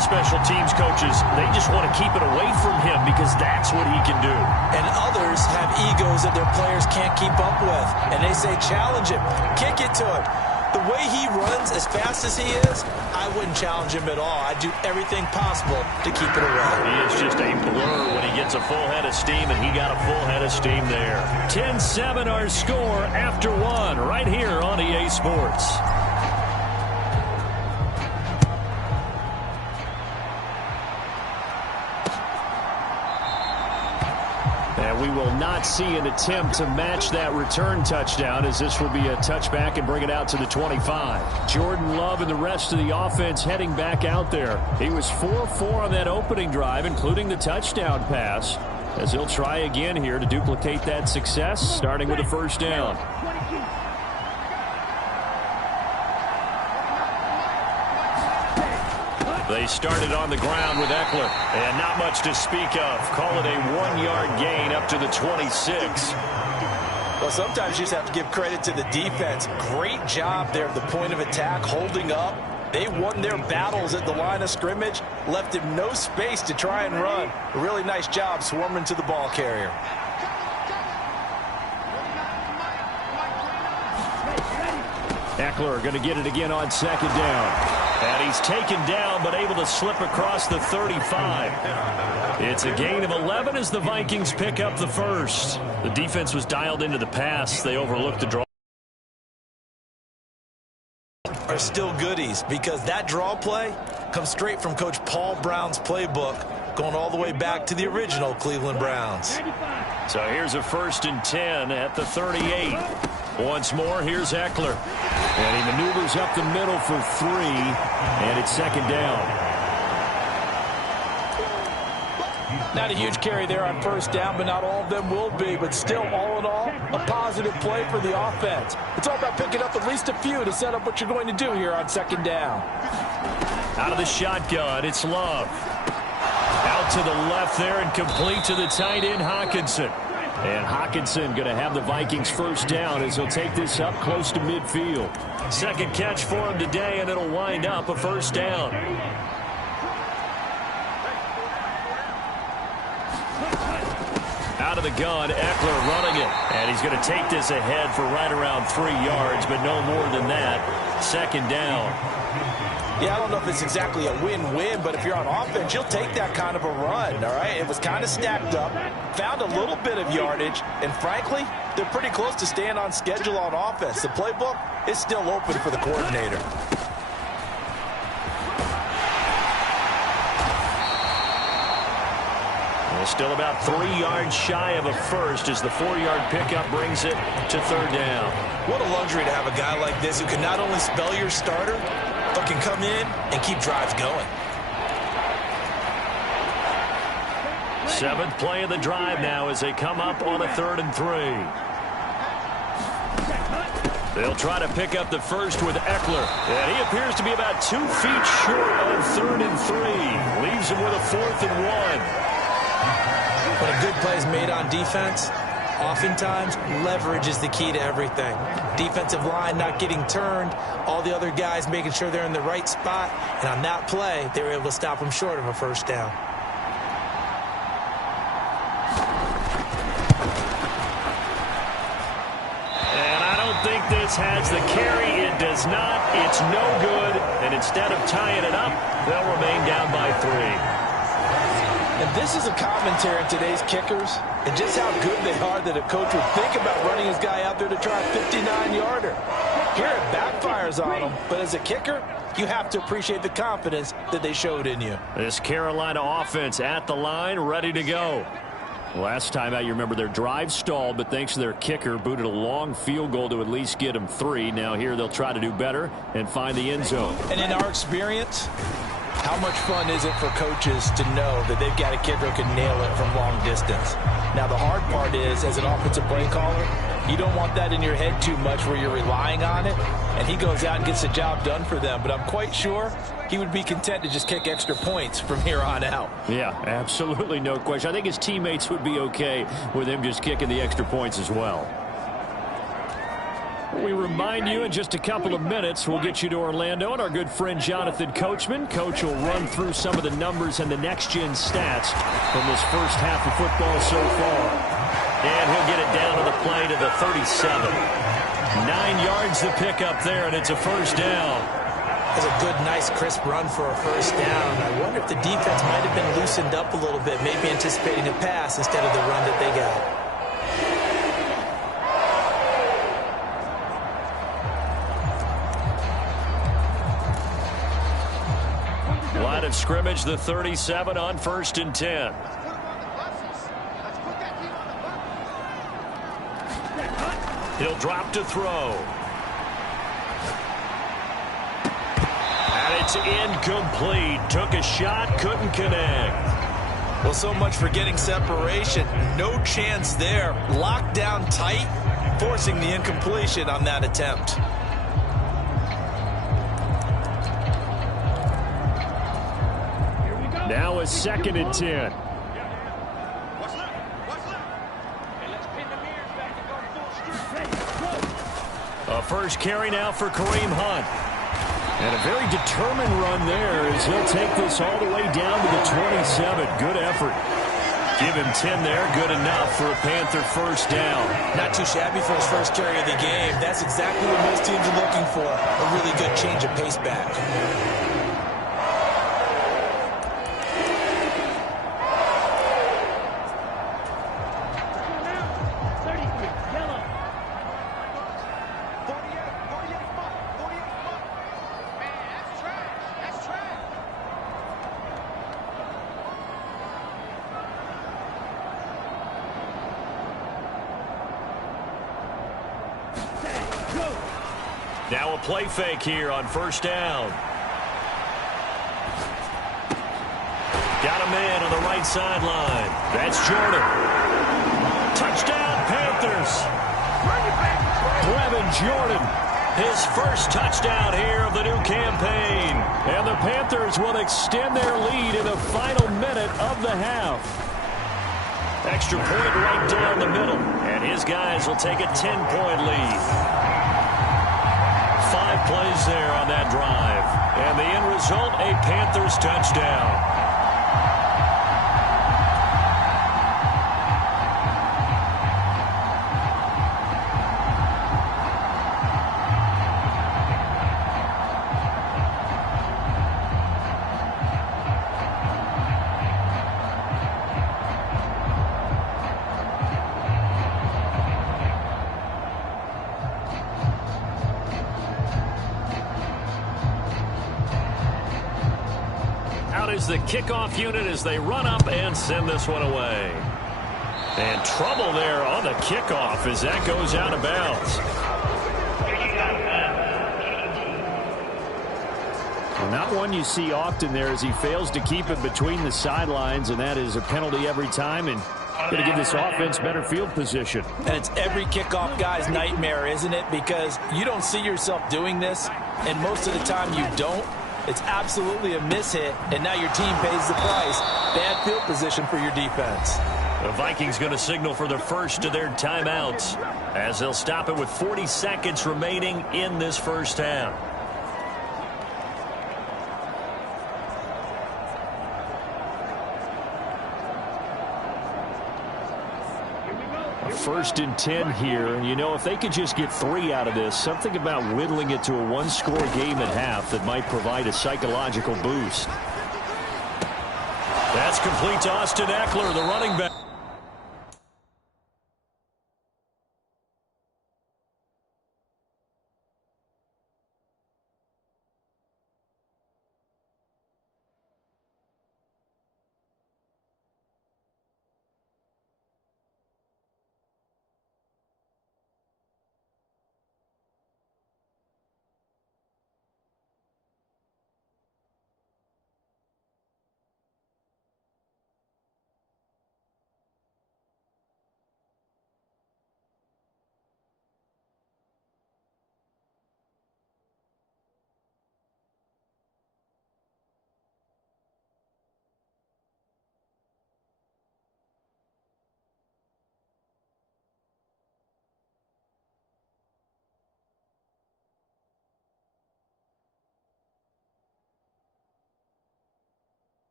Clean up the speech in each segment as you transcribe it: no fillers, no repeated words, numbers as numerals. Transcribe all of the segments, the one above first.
of special teams coaches, they just want to keep it away from him because that's what he can do. And others have egos that their players can't keep up with. And they say, challenge him, kick it to him. The way he runs as fast as he is, I wouldn't challenge him at all. I'd do everything possible to keep it away. He is just a blur when he gets a full head of steam, and he got a full head of steam there. 10-7 our score after one right here on EA Sports. And we will not see an attempt to match that return touchdown, as this will be a touchback and bring it out to the 25. Jordan Love and the rest of the offense heading back out there. He was 4-4 on that opening drive, including the touchdown pass, as he'll try again here to duplicate that success, starting with a first down. They started on the ground with Eckler, and not much to speak of. Call it a 1-yard gain up to the 26. Well, sometimes you just have to give credit to the defense. Great job there at the point of attack, holding up. They won their battles at the line of scrimmage, left him no space to try and run. A really nice job swarming to the ball carrier. Eckler going to get it again on second down. And he's taken down, but able to slip across the 35. It's a gain of 11 as the Vikings pick up the first. The defense was dialed into the pass. They overlooked the draw. Are still goodies, because that draw play comes straight from Coach Paul Brown's playbook, going all the way back to the original Cleveland Browns. So here's a 1st and 10 at the 38. Once more, here's Eckler. And he maneuvers up the middle for 3, and it's second down. Not a huge carry there on first down, but not all of them will be. But still, all in all, a positive play for the offense. It's all about picking up at least a few to set up what you're going to do here on second down. Out of the shotgun, it's Love. Out to the left there and complete to the tight end, Hockenson. And Hockenson going to have the Vikings first down as he'll take this up close to midfield. Second catch for him today, and it'll wind up a first down. Out of the gun, Eckler running it. And he's going to take this ahead for right around 3 yards, but no more than that. Second down. Yeah, I don't know if it's exactly a win-win, but if you're on offense, you'll take that kind of a run, all right? It was kind of stacked up, found a little bit of yardage, and frankly, they're pretty close to staying on schedule on offense. The playbook is still open for the coordinator. Well, still about 3 yards shy of a first as the 4-yard pickup brings it to third down. What a luxury to have a guy like this who can not only spell your starter, but can come in and keep drives going. 7th play of the drive now as they come up on a 3rd and 3. They'll try to pick up the first with Eckler. And he appears to be about 2 feet short of 3rd and 3. Leaves him with a 4th and 1. When a good play is made on defense, oftentimes leverage is the key to everything. Defensive line not getting turned, all the other guys making sure they're in the right spot, and on that play, they were able to stop them short of a first down. And I don't think this has the carry. It does not. It's no good. And instead of tying it up, they'll remain down by 3. And this is a commentary on today's kickers and just how good they are that a coach would think about running his guy out there to try a 59-yarder. Here it backfires on him, but as a kicker, you have to appreciate the confidence that they showed in you. This Carolina offense at the line, ready to go. Last time out, you remember their drive stalled, but thanks to their kicker, booted a long field goal to at least get them 3. Now here they'll try to do better and find the end zone. And in our experience, how much fun is it for coaches to know that they've got a kicker who can nail it from long distance? Now, the hard part is, as an offensive play caller, you don't want that in your head too much where you're relying on it, and he goes out and gets the job done for them. But I'm quite sure he would be content to just kick extra points from here on out. Yeah, absolutely no question. I think his teammates would be okay with him just kicking the extra points as well. We remind you in just a couple of minutes, we'll get you to Orlando, and our good friend Jonathan Coachman. Coach will run through some of the numbers and the next-gen stats from this first half of football so far. And he'll get it down to the play to the 37. 9 yards to pick up there, and it's a first down. That's a good, nice, crisp run for a first down. I wonder if the defense might have been loosened up a little bit, maybe anticipating a pass instead of the run that they got. Line of scrimmage, the 37 on 1st and 10. He'll drop to throw. And it's incomplete. Took a shot, couldn't connect. Well, so much for getting separation. No chance there. Locked down tight, forcing the incompletion on that attempt. Now a 2nd and 10. A first carry now for Kareem Hunt. And a very determined run there as he'll take this all the way down to the 27. Good effort. Give him 10 there. Good enough for a Panther first down. Not too shabby for his first carry of the game. That's exactly what most teams are looking for. A really good change of pace back. Now a play fake here on first down. Got a man on the right sideline. That's Jordan. Touchdown, Panthers. Brevin Jordan, his first touchdown here of the new campaign. And the Panthers will extend their lead in the final minute of the half. Extra point right down the middle. And his guys will take a 10-point lead. 5 plays there on that drive. And the end result, a Panthers touchdown. The kickoff unit as they run up and send this one away. And trouble there on the kickoff as that goes out of bounds. Well, not one you see often there as he fails to keep it between the sidelines, and that is a penalty every time, and going to give this offense better field position. And it's every kickoff guy's nightmare, isn't it? Because you don't see yourself doing this, and most of the time you don't. It's absolutely a mishit, and now your team pays the price. Bad field position for your defense. The Vikings going to signal for the first of their timeouts as they'll stop it with 40 seconds remaining in this first half. First and 10 here, and you know, if they could just get 3 out of this, something about whittling it to a one-score game at half that might provide a psychological boost. That's complete to Austin Eckler, the running back.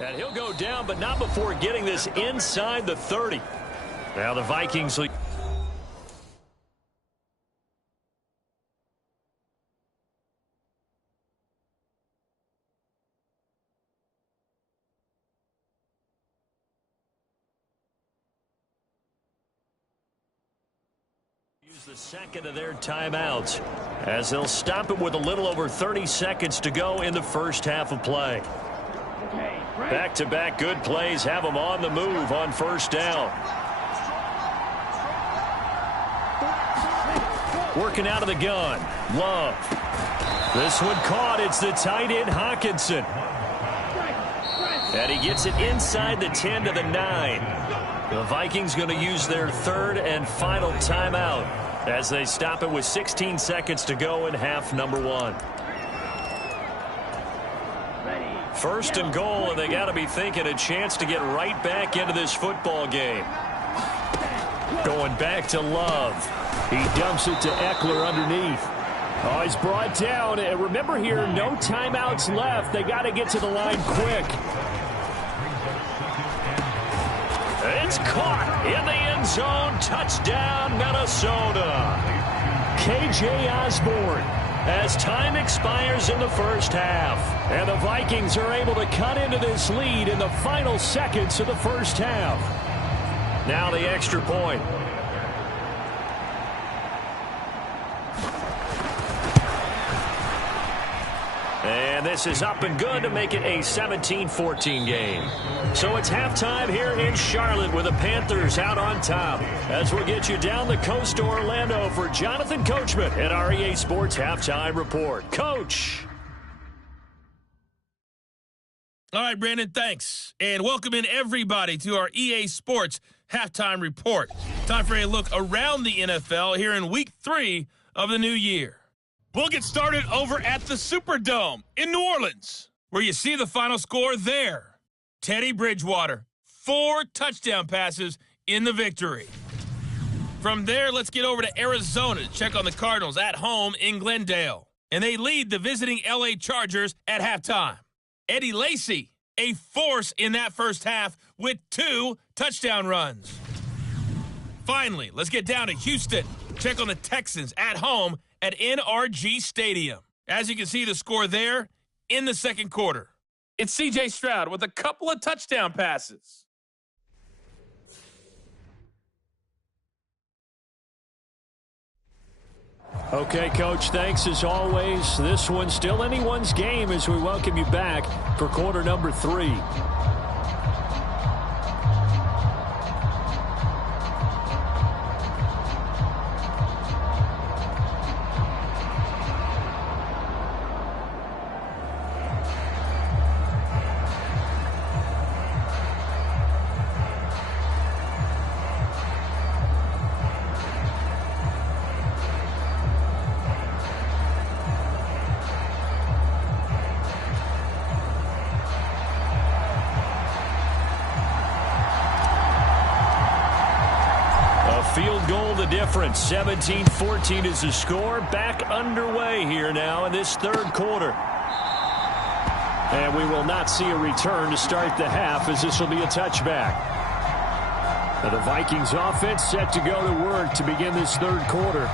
And he'll go down, but not before getting this inside the 30. Now the Vikings will use the second of their timeouts as they'll stop it with a little over 30 seconds to go in the first half of play. Back-to-back good plays have them on the move on first down. Working out of the gun. Love. This one caught. It's the tight end, Hawkinson. And he gets it inside the 10 to the 9. The Vikings going to use their third and final timeout as they stop it with 16 seconds to go in half number 1. First and goal, and they got to be thinking a chance to get right back into this football game. Going back to Love. He dumps it to Eckler underneath. Oh, he's brought down. And remember here, no timeouts left. They got to get to the line quick. It's caught in the end zone. Touchdown, Minnesota. K.J. Osborne. As time expires in the first half. And the Vikings are able to cut into this lead in the final seconds of the first half. Now the extra point. And this is up and good to make it a 17-14 game. So it's halftime here in Charlotte with the Panthers out on top. As we'll get you down the coast to Orlando for Jonathan Coachman at our EA Sports Halftime Report. Coach. All right, Brandon, thanks. And welcome in everybody to our EA Sports Halftime Report. Time for a look around the NFL here in Week 3 of the new year. We'll get started over at the Superdome in New Orleans, where you see the final score there. Teddy Bridgewater, 4 touchdown passes in the victory. From there, let's get over to Arizona to check on the Cardinals at home in Glendale. And they lead the visiting LA Chargers at halftime. Eddie Lacy, a force in that first half with 2 touchdown runs. Finally, let's get down to Houston. Check on the Texans at home at NRG Stadium. As you can see the score there in the second quarter. It's C.J. Stroud with a couple of touchdown passes. Okay, Coach, thanks as always. This one's still anyone's game as we welcome you back for quarter number 3. Field goal the difference. 17-14 is the score. Back underway here now in this third quarter. And we will not see a return to start the half as this will be a touchback. Now the Vikings offense set to go to work to begin this third quarter.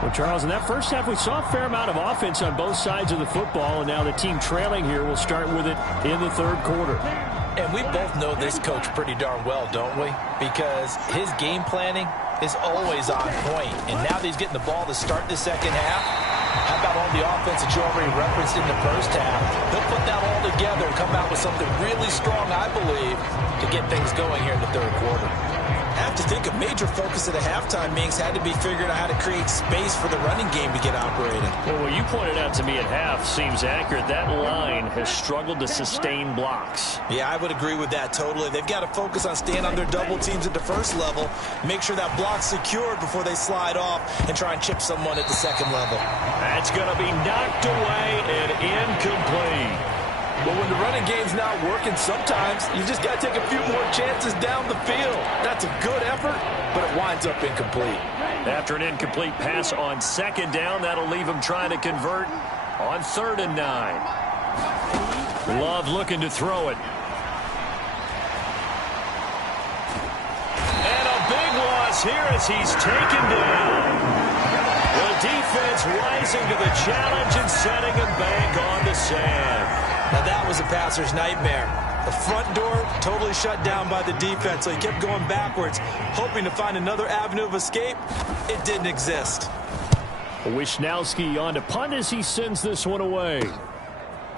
Well, Charles, in that first half we saw a fair amount of offense on both sides of the football, and now the team trailing here will start with it in the third quarter. And we both know this coach pretty darn well, don't we? Because his game planning is always on point. And now that he's getting the ball to start the second half, how about all the offense that you already referenced in the first half? He'll put that all together and come out with something really strong, I believe, to get things going here in the third quarter. I have to think a major focus of the halftime meetings had to be figuring out how to create space for the running game to get operating. Well, what you pointed out to me at half seems accurate. That line has struggled to sustain blocks. Yeah, I would agree with that totally. They've got to focus on staying under double teams at the first level, make sure that block's secured before they slide off and try and chip someone at the second level. That's going to be knocked away and incomplete. But when the running game's not working, sometimes you just got to take a few more chances down the field. That's a good effort, but it winds up incomplete. After an incomplete pass on second down, that'll leave him trying to convert on 3rd and 9. Love looking to throw it. is here as he's taken down. The defense rising to the challenge and setting him back on the sand. Now that was a passer's nightmare. The front door totally shut down by the defense, so he kept going backwards, hoping to find another avenue of escape. It didn't exist. Wisnowski on to punt as he sends this one away.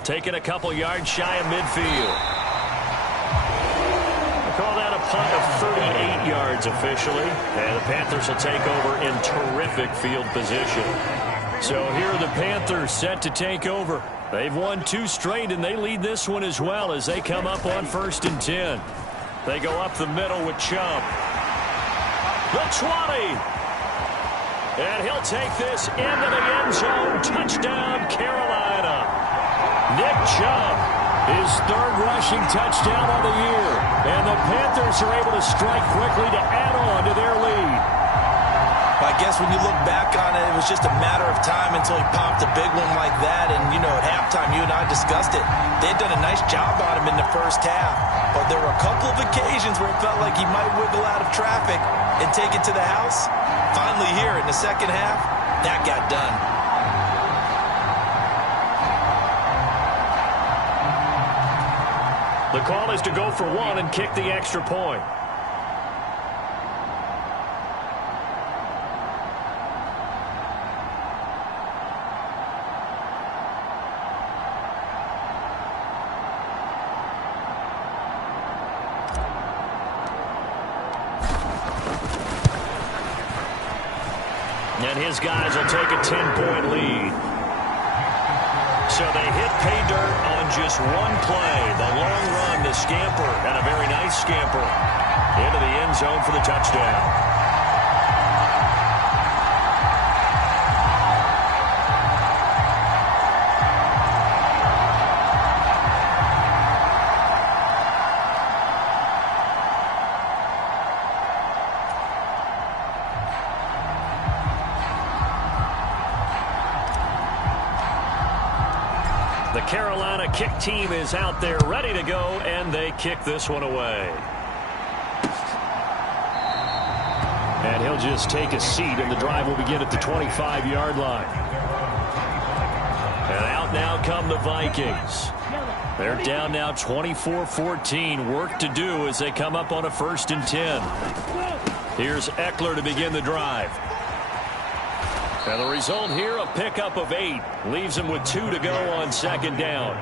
Taking a couple yards shy of midfield. Call that a punt of 38 yards officially. And the Panthers will take over in terrific field position. So here are the Panthers set to take over. They've won 2 straight, and they lead this one as well as they come up on 1st and 10. They go up the middle with Chubb. The 20. And he'll take this into the end zone. Touchdown, Carolina. Nick Chubb, his 3rd rushing touchdown on the year. And the Panthers are able to strike quickly to add on to their lead. I guess when you look back on it, it was just a matter of time until he popped a big one like that. And, you know, at halftime, you and I discussed it. They had done a nice job on him in the first half. But there were a couple of occasions where it felt like he might wiggle out of traffic and take it to the house. Finally here in the second half, that got done. The call is to go for 1 and kick the extra point. And his guys will take a 10-point lead. So they hit pay dirt on just one play. The long run, the scamper, and a very nice scamper into the end zone for the touchdown. The Carolina kick team is out there ready to go, and they kick this one away. And he'll just take a seat, and the drive will begin at the 25-yard line. And out now come the Vikings. They're down now 24-14. Work to do as they come up on a 1st and 10. Here's Eckler to begin the drive. And the result here, a pickup of 8. Leaves him with 2 to go on 2nd down.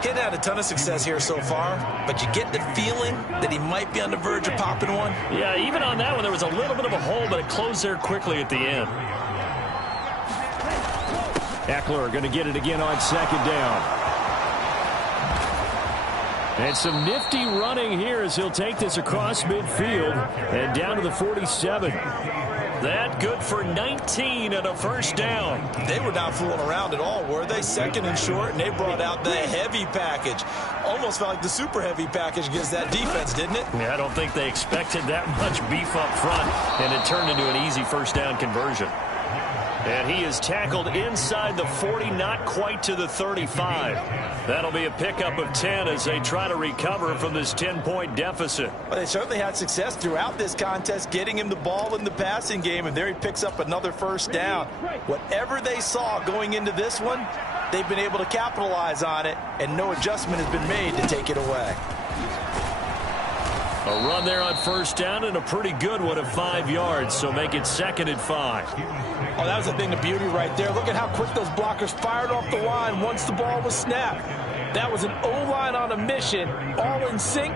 He hadn't had a ton of success here so far, but you get the feeling that he might be on the verge of popping one. Yeah, even on that one, there was a little bit of a hole, but it closed there quickly at the end. Eckler going to get it again on 2nd down. And some nifty running here as he'll take this across midfield and down to the 47. That good for 19 and a 1st down. They were not fooling around at all, were they? 2nd and short, and they brought out the heavy package. Almost felt like the super heavy package against that defense, didn't it? Yeah, I don't think they expected that much beef up front, and it turned into an easy 1st down conversion. And he is tackled inside the 40, not quite to the 35. That'll be a pickup of 10 as they try to recover from this 10-point deficit. Well, they certainly had success throughout this contest, getting him the ball in the passing game, and there he picks up another 1st down. Whatever they saw going into this one, they've been able to capitalize on it, and no adjustment has been made to take it away. A run there on 1st down and a pretty good one of 5 yards, so make it 2nd and 5. Oh, that was a thing of beauty right there. Look at how quick those blockers fired off the line once the ball was snapped. That was an O-line on a mission, all in sync.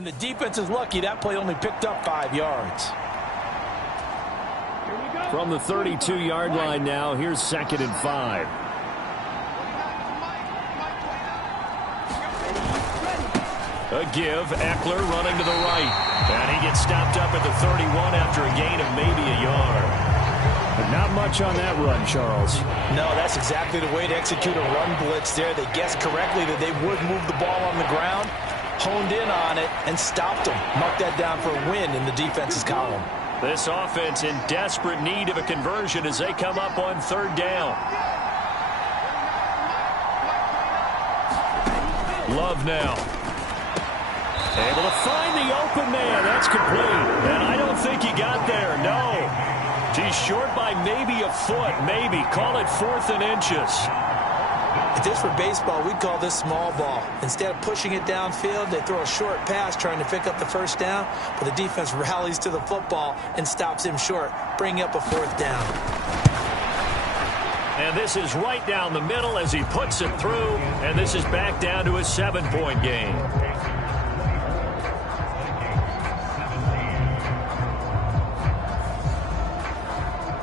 And the defense is lucky that play only picked up 5 yards. From the 32-yard line now, here's 2nd and 5. A give, Eckler running to the right. And he gets stopped up at the 31 after a gain of maybe a yard. But not much on that run, Charles. No, that's exactly the way to execute a run blitz there. They guessed correctly that they would move the ball on the ground, honed in on it, and stopped them. Mark that down for a win in the defense's column. This offense in desperate need of a conversion as they come up on 3rd down. Love now. Able to find the open man. That's complete. And I don't think he got there. No. He's short by maybe a foot. Maybe. Call it 4th and inches. If this were baseball, we'd call this small ball. Instead of pushing it downfield, they throw a short pass trying to pick up the 1st down, but the defense rallies to the football and stops him short, bringing up a 4th down. And this is right down the middle as he puts it through, and this is back down to a 7-point game.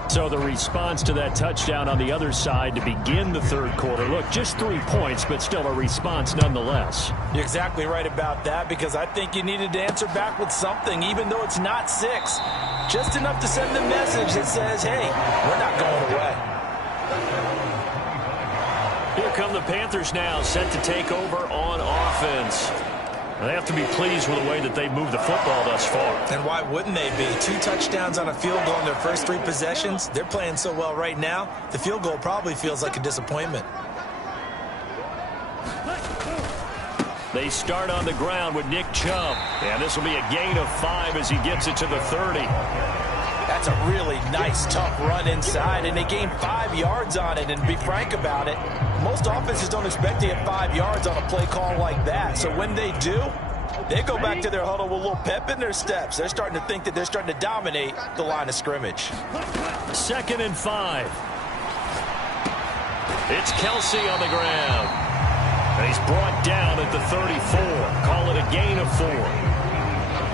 So the response to that touchdown on the other side to begin the 3rd quarter. Look, just 3 points, but still a response nonetheless. You're exactly right about that, because I think you needed to answer back with something, even though it's not 6. Just enough to send the message that says, hey, we're not going away. Here come the Panthers now, set to take over on offense. They have to be pleased with the way that they've moved the football thus far. And why wouldn't they be? 2 touchdowns on a field goal in their first 3 possessions. They're playing so well right now, the field goal probably feels like a disappointment. They start on the ground with Nick Chubb. And this will be a gain of 5 as he gets it to the 30. That's a really nice, tough run inside, and they gained 5 yards on it. And to be frank about it, most offenses don't expect to get 5 yards on a play call like that. So when they do, they go back to their huddle with a little pep in their steps. They're starting to think that they're starting to dominate the line of scrimmage. 2nd and 5. It's Kelsey on the ground. And he's brought down at the 34. Call it a gain of 4.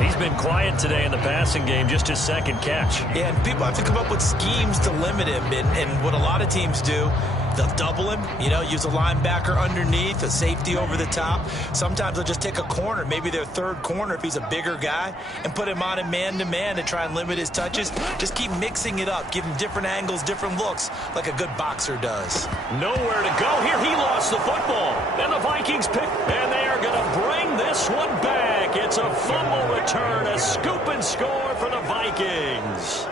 He's been quiet today in the passing game, just his 2nd catch. Yeah, and people have to come up with schemes to limit him. And what a lot of teams do, they'll double him, use a linebacker underneath, a safety over the top. Sometimes they'll just take a corner, maybe their 3rd corner if he's a bigger guy, and put him on a man-to-man to try and limit his touches. Just keep mixing it up, give him different angles, different looks, like a good boxer does. Nowhere to go. Here he lost the football. And the Vikings pick, and they are going to bring this one back. It's a fumble return, a scoop and score for the Vikings.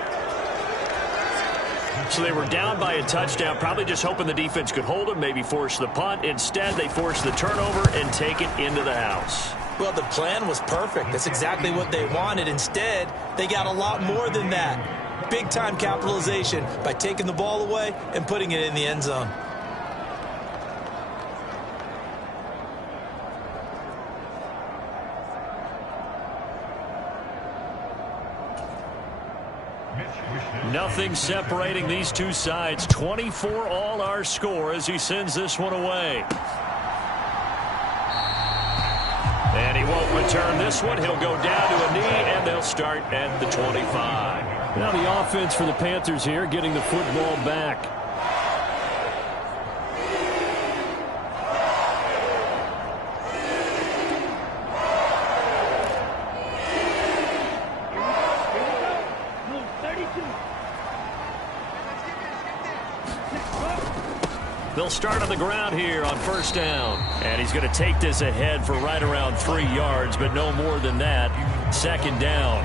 So they were down by a touchdown, probably just hoping the defense could hold them, maybe force the punt. Instead, they force the turnover and take it into the house. Well, the plan was perfect. That's exactly what they wanted. Instead, they got a lot more than that. Big-time capitalization by taking the ball away and putting it in the end zone. Nothing separating these two sides. 24 all our score as he sends this one away. And he won't return this one. He'll go down to a knee, and they'll start at the 25. Now the offense for the Panthers here, getting the football back. They'll start on the ground here on 1st down. And he's going to take this ahead for right around 3 yards, but no more than that. 2nd down.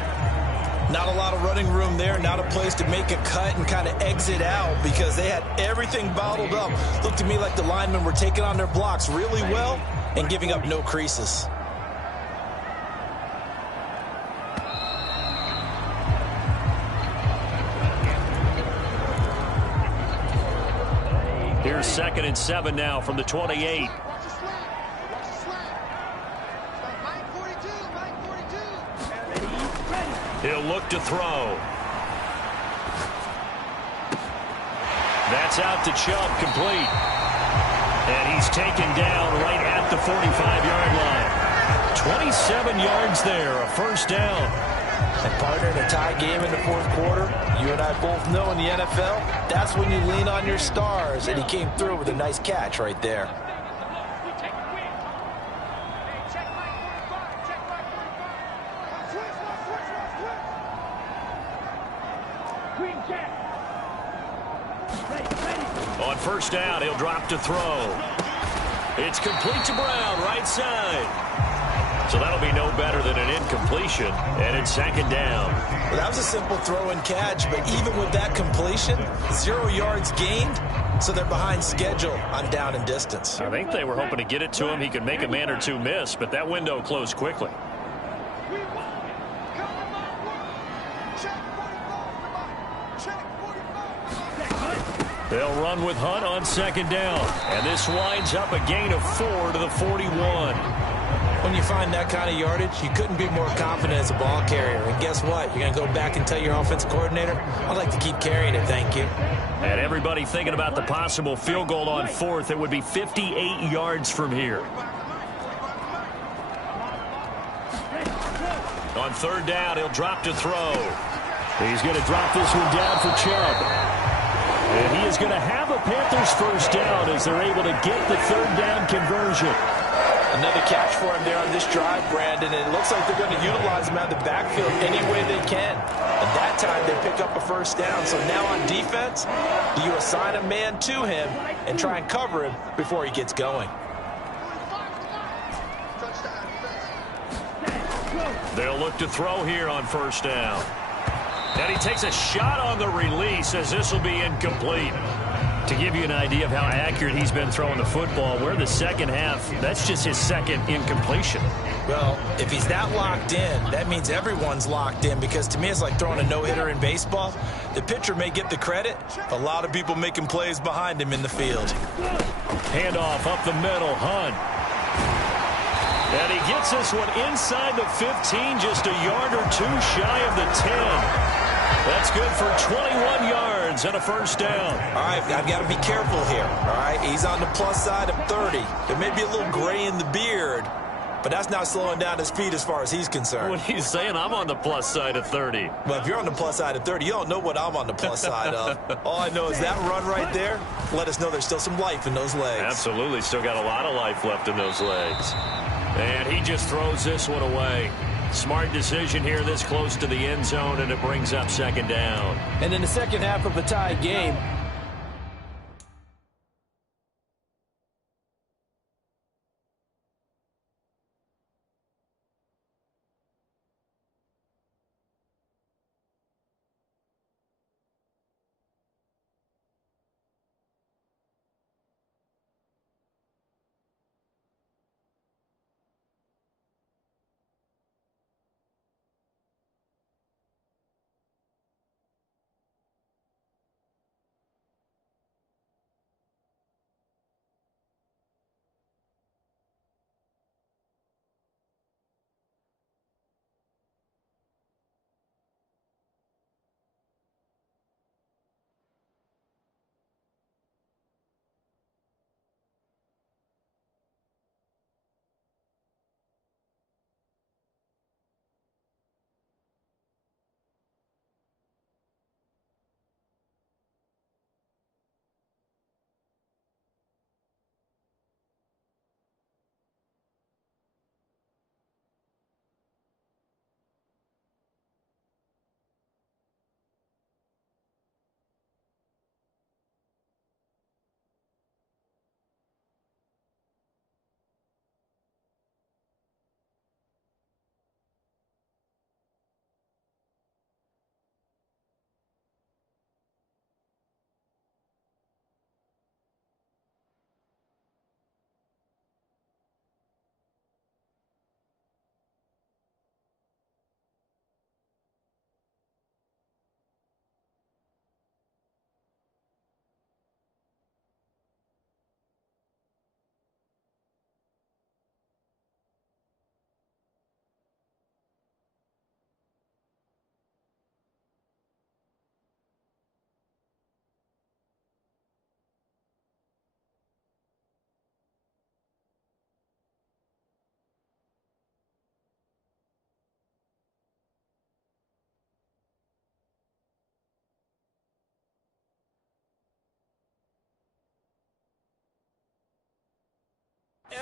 Not a lot of running room there, not a place to make a cut and kind of exit out because they had everything bottled up. Looked to me like the linemen were taking on their blocks really well and giving up no creases. Here's 2nd and 7 now from the 28. He'll look to throw. That's out to Chubb, complete. And he's taken down right at the 45-yard line. 27 yards there, a first down. And partner, in a tie game in the fourth quarter, you and I both know in the NFL, that's when you lean on your stars. And he came through with a nice catch right there. On first down, he'll drop to throw. It's complete to Brown, right side. So that'll be no better than an incompletion, and it's second down. Well, that was a simple throw and catch, but even with that completion, 0 yards gained, so they're behind schedule on down and distance. I think they were hoping to get it to him. He could make a man or two miss, but that window closed quickly. They'll run with Hunt on second down, and this winds up a gain of 4 to the 41. When you find that kind of yardage, you couldn't be more confident as a ball carrier. And guess what? You're going to go back and tell your offensive coordinator, I'd like to keep carrying it, thank you. And everybody thinking about the possible field goal on fourth. It would be 58 yards from here. On third down, he'll drop to throw. He's going to drop this one down for Chubb. And he is going to have a Panthers first down as they're able to get the third down conversion. Another catch for him there on this drive, Brandon, and it looks like they're going to utilize him out of the backfield any way they can. And that time they pick up a first down. So now on defense, do you assign a man to him and try and cover him before he gets going? They'll look to throw here on first down. And he takes a shot on the release as this will be incomplete. To give you an idea of how accurate he's been throwing the football, we're the second half. That's just his second incompletion. Well, if he's that locked in, that means everyone's locked in, because to me it's like throwing a no-hitter in baseball. The pitcher may get the credit, a lot of people making plays behind him in the field. Handoff up the middle, Hunt. And he gets this one inside the 15, just a yard or two shy of the 10. That's good for 21 yards and a first down. All right, I've got to be careful here. All right, he's on the plus side of 30. There may be a little gray in the beard, but that's not slowing down his speed as far as he's concerned. What he's saying, I'm on the plus side of 30. Well, if you're on the plus side of 30, you don't know what I'm on the plus side of. All I know is that run right there let us know there's still some life in those legs. Absolutely, still got a lot of life left in those legs. And he just throws this one away. Smart decision here this close to the end zone, and it brings up second down. And in the second half of a tie game,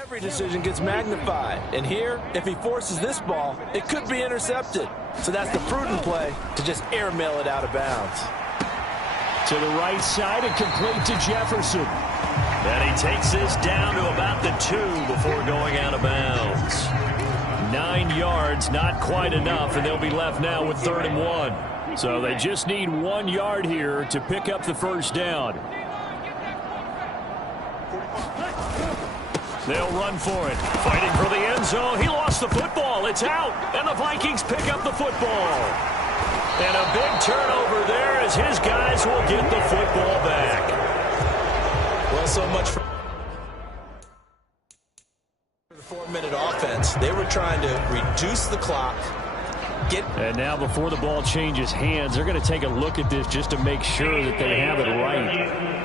Every decision gets magnified. And here, if he forces this ball, it could be intercepted. So that's the prudent play to just airmail it out of bounds. To the right side and complete to Jefferson. And he takes this down to about the 2 before going out of bounds. 9 yards, not quite enough, and they'll be left now with 3rd and 1. So they just need 1 yard here to pick up the first down. They'll run for it. Fighting for the end zone. He lost the football. It's out. And the Vikings pick up the football. And a big turnover there as his guys will get the football back. Well, so much for the 4-minute offense. They were trying to reduce the clock. And now before the ball changes hands, they're going to take a look at this just to make sure that they have it right.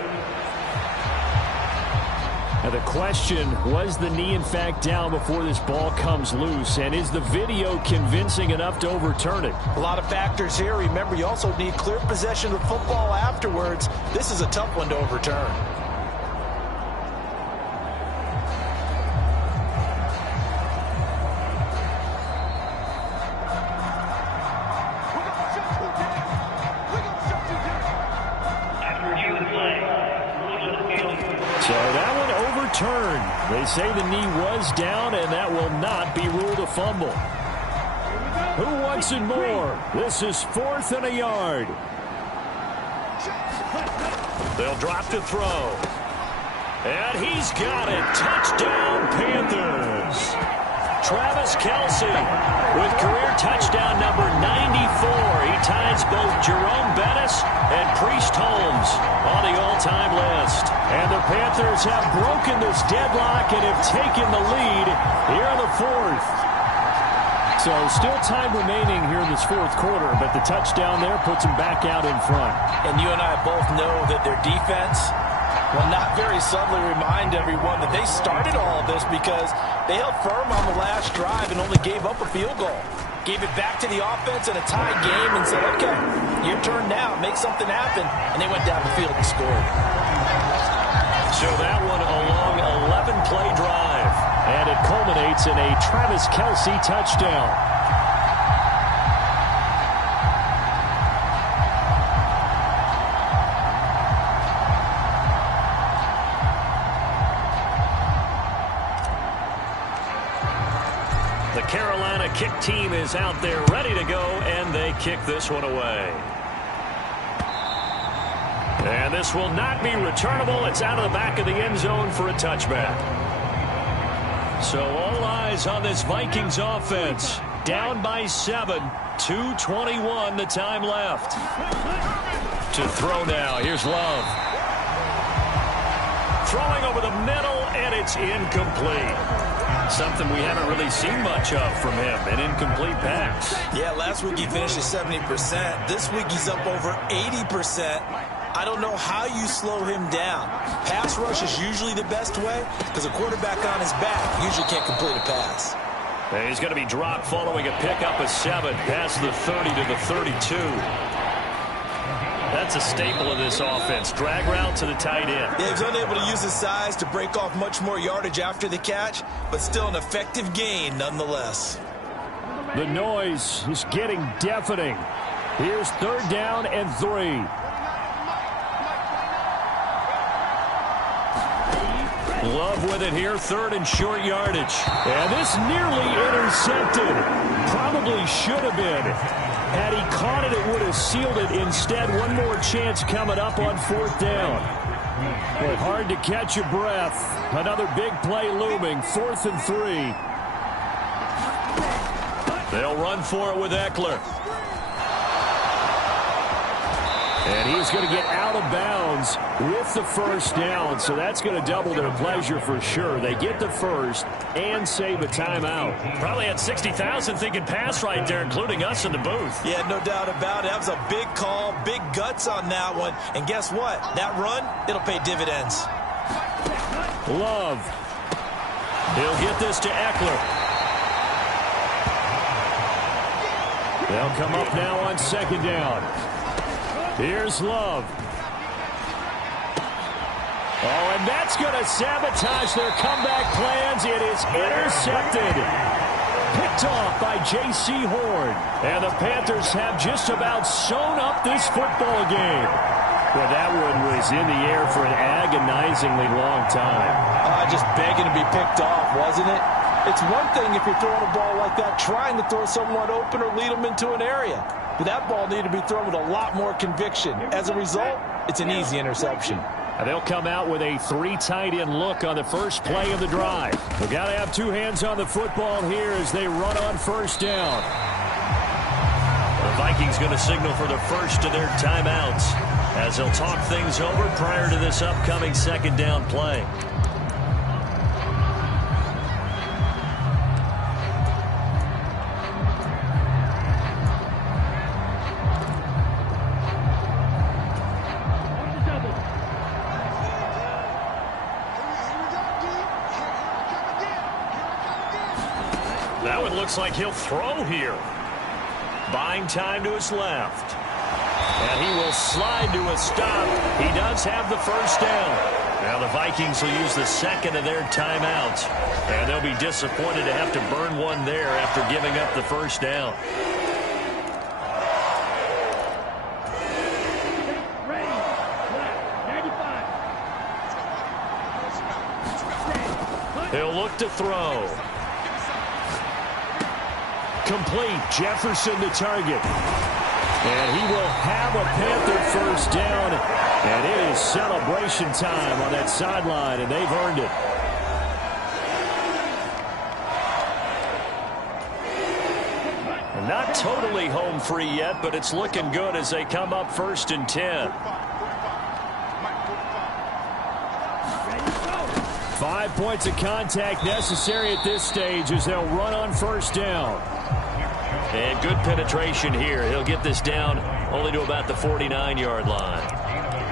Now the question, was the knee in fact down before this ball comes loose? And is the video convincing enough to overturn it? A lot of factors here. Remember, you also need clear possession of the football afterwards. This is a tough one to overturn. So that one overturned. They say the knee was down, and that will not be ruled a fumble. Who wants it more? This is 4th and a yard. They'll drop to throw. And he's got it. Touchdown, Panthers. Travis Kelce with career touchdown number 94. He ties both Jerome Bettis and Priest Holmes on the all-time list. And the Panthers have broken this deadlock and have taken the lead here in the 4th. So still time remaining here in this 4th quarter, but the touchdown there puts them back out in front. And you and I both know that their defense will not very subtly remind everyone that they started all of this because they held firm on the last drive and only gave up a field goal. Gave it back to the offense in a tied game and said, okay, your turn now, make something happen. And they went down the field and scored. So that one a long 11-play drive. And it culminates in a Travis Kelce touchdown. The Carolina kick team is out there ready to go, and they kick this one away. And this will not be returnable. It's out of the back of the end zone for a touchback. So all eyes on this Vikings offense. Down by 7, 2:21 the time left. To throw now, here's Love. Throwing over the middle, and it's incomplete. Something we haven't really seen much of from him, an incomplete pass. Yeah, last week he finished at 70%. This week he's up over 80%. I don't know how you slow him down. Pass rush is usually the best way because a quarterback on his back usually can't complete a pass. And he's going to be dropped following a pickup of 7 past the 30 to the 32. That's a staple of this offense. Drag route to the tight end. Yeah, he's unable to use his size to break off much more yardage after the catch, but still an effective gain nonetheless. The noise is getting deafening. Here's 3rd down and 3. Love with it here, 3rd and short yardage. And this nearly intercepted. Probably should have been. Had he caught it, it would have sealed it. Instead, one more chance coming up on 4th down. But hard to catch your breath. Another big play looming, 4th and 3. They'll run for it with Eckler. And he's going to get out of bounds with the 1st down, so that's going to double their pleasure for sure. They get the 1st and save a timeout. Probably had 60,000 thinking pass right there, including us in the booth. Yeah, no doubt about it. That was a big call, big guts on that one. And guess what? That run, it'll pay dividends. Love. He'll get this to Eckler. They'll come up now on 2nd down. Here's Love. Oh, and that's going to sabotage their comeback plans. It is intercepted. Picked off by J.C. Horn. And the Panthers have just about sewn up this football game. Well, that one was in the air for an agonizingly long time. Just begging to be picked off, wasn't it? It's one thing if you're throwing a ball like that, trying to throw someone open or lead them into an area. But that ball needed to be thrown with a lot more conviction. As a result, it's an easy interception. And they'll come out with a 3 tight end look on the first play of the drive. They've got to have 2 hands on the football here as they run on first down. The Vikings going to signal for the first of their timeouts as they'll talk things over prior to this upcoming second down play. That one looks like he'll throw here. Buying time to his left. And he will slide to a stop. He does have the first down. Now the Vikings will use the second of their timeouts. And they'll be disappointed to have to burn one there after giving up the first down. He'll look to throw. Complete. Jefferson the target. And he will have a Panther first down. And it is celebration time on that sideline, and they've earned it. And not totally home free yet, but it's looking good as they come up 1st and 10. 5 points of contact necessary at this stage as they'll run on first down. And good penetration here. He'll get this down only to about the 49-yard line.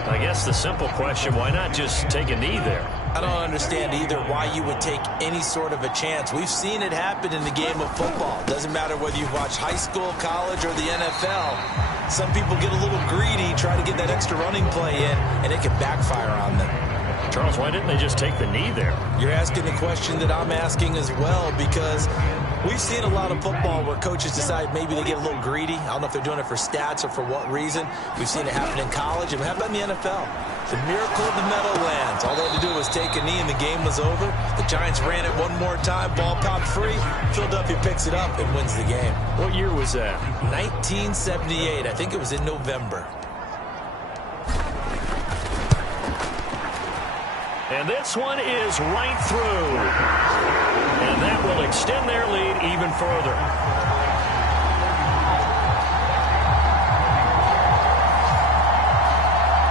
I guess the simple question, why not just take a knee there? I don't understand either why you would take any sort of a chance. We've seen it happen in the game of football. Doesn't matter whether you watch high school, college, or the NFL. Some people get a little greedy, try to get that extra running play in, and it can backfire on them. Charles, why didn't they just take the knee there? You're asking the question that I'm asking as well, because we've seen a lot of football where coaches decide maybe they get a little greedy. I don't know if they're doing it for stats or for what reason. We've seen it happen in college, and how about in the NFL? The miracle of the Meadowlands. All they had to do was take a knee, and the game was over. The Giants ran it one more time. Ball popped free. Philadelphia picks it up and wins the game. What year was that? 1978. I think it was in November. And this one is right through. And that will extend their lead even further.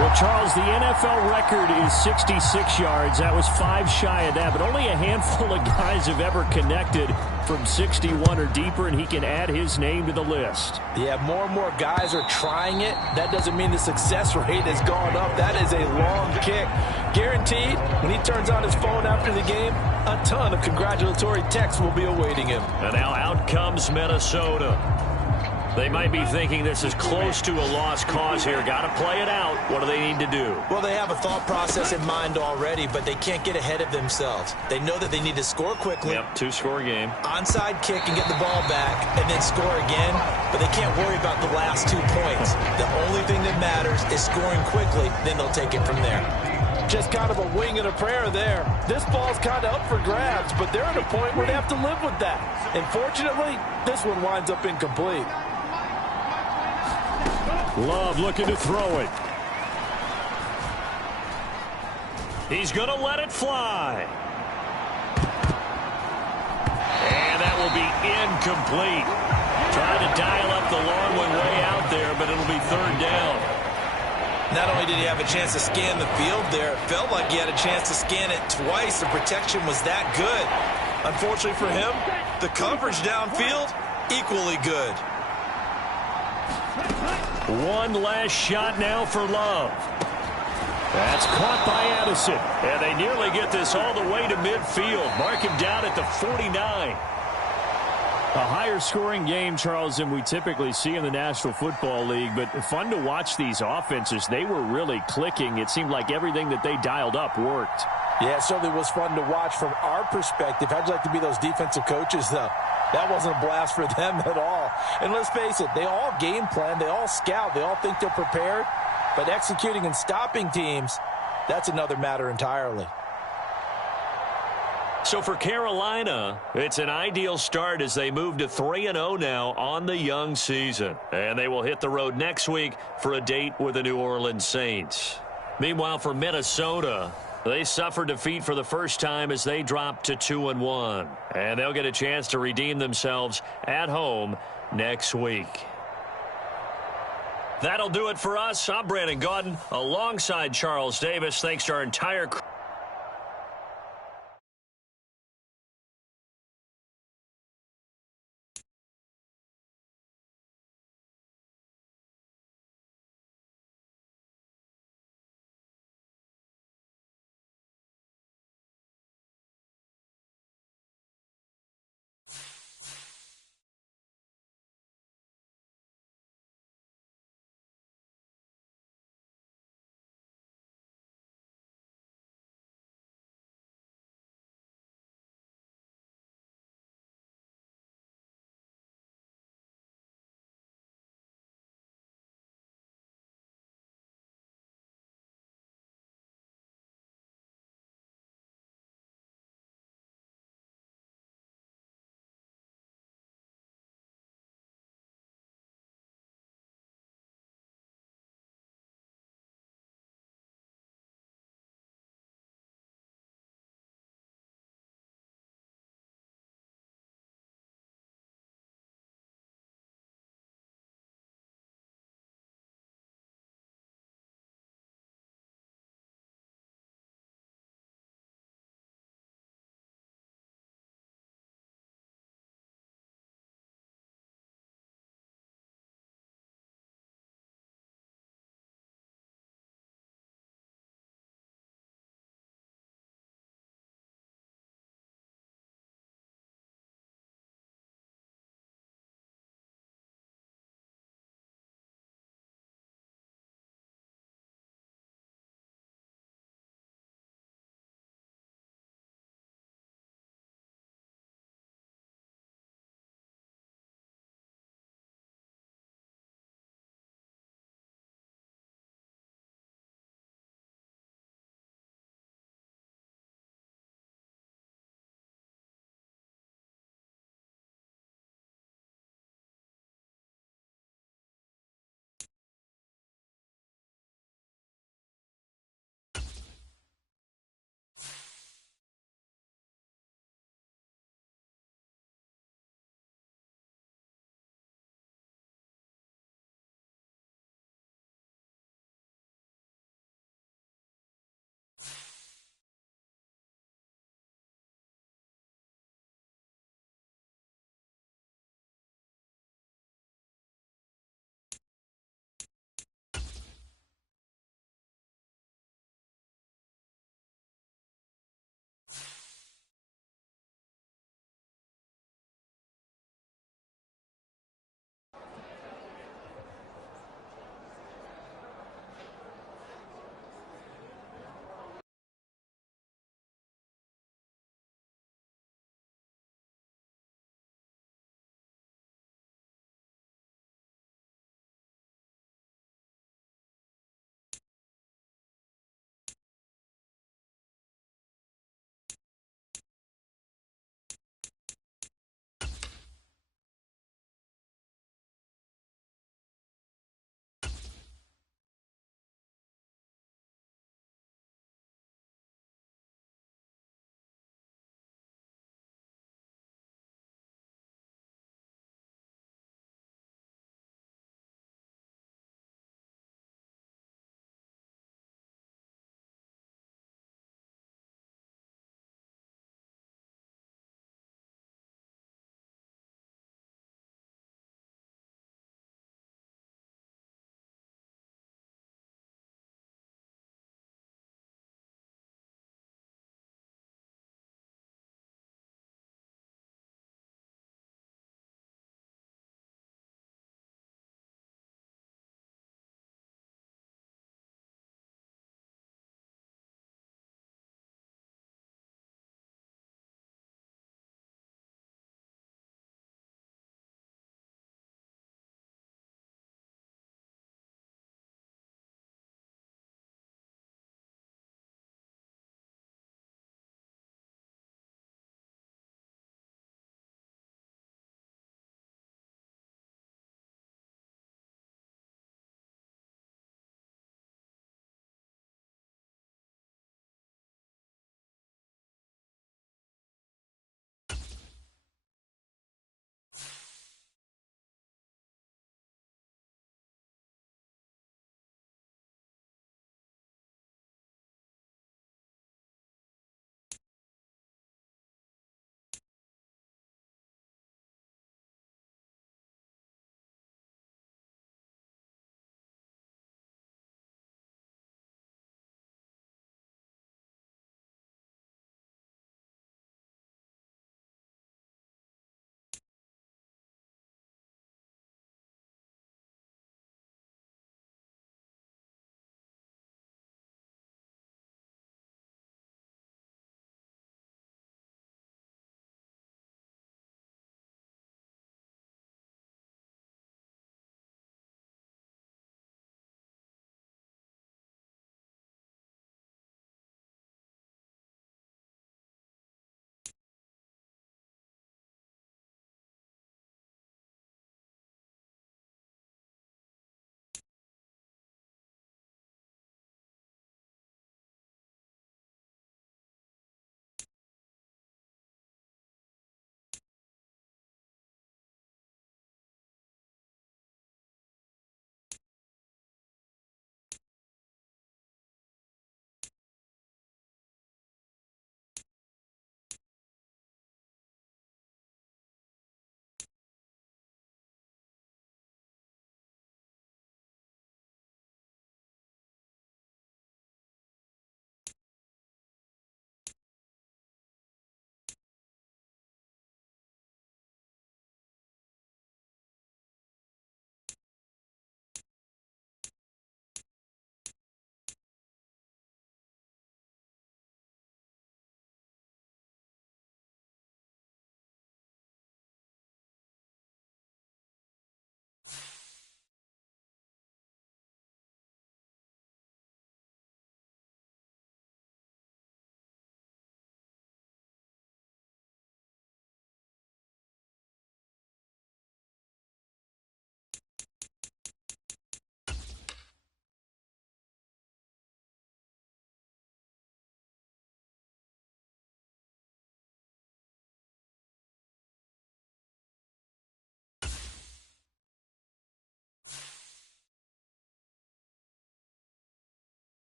Well, Charles, the NFL record is 66 yards. That was 5 shy of that, but only a handful of guys have ever connected from 61 or deeper, and he can add his name to the list. Yeah, more and more guys are trying it. That doesn't mean the success rate has gone up. That is a long kick. Guaranteed, when he turns on his phone after the game, a ton of congratulatory texts will be awaiting him. And now out comes Minnesota. They might be thinking this is close to a lost cause here. Got to play it out. What do they need to do? Well, they have a thought process in mind already, but they can't get ahead of themselves. They know that they need to score quickly. Yep, 2-score game. Onside kick and get the ball back and then score again, but they can't worry about the last 2 points. The only thing that matters is scoring quickly, then they'll take it from there. Just kind of a wing and a prayer there. This ball's kind of up for grabs, but they're at a point where they have to live with that. And fortunately, this one winds up incomplete. Love looking to throw it. He's going to let it fly. And that will be incomplete. Trying to dial up the long one way out there, but it'll be 3rd down. Not only did he have a chance to scan the field there, it felt like he had a chance to scan it twice. The protection was that good. Unfortunately for him, the coverage downfield, equally good. One last shot now for Love. That's caught by Addison. And they nearly get this all the way to midfield. Mark him down at the 49. A higher scoring game, Charles, than we typically see in the National Football League, but fun to watch these offenses. They were really clicking. It seemed like everything that they dialed up worked. Yeah, it certainly was fun to watch from our perspective. How'd you like to be those defensive coaches, though? That wasn't a blast for them at all. And let's face it, they all game plan, they all scout, they all think they're prepared, but executing and stopping teams, that's another matter entirely. So for Carolina, it's an ideal start as they move to 3-0 now on the young season. And they will hit the road next week for a date with the New Orleans Saints. Meanwhile, for Minnesota, they suffered defeat for the first time as they dropped to 2-1. And they'll get a chance to redeem themselves at home next week. That'll do it for us. I'm Brandon Gaudin alongside Charles Davis. Thanks to our entire crew.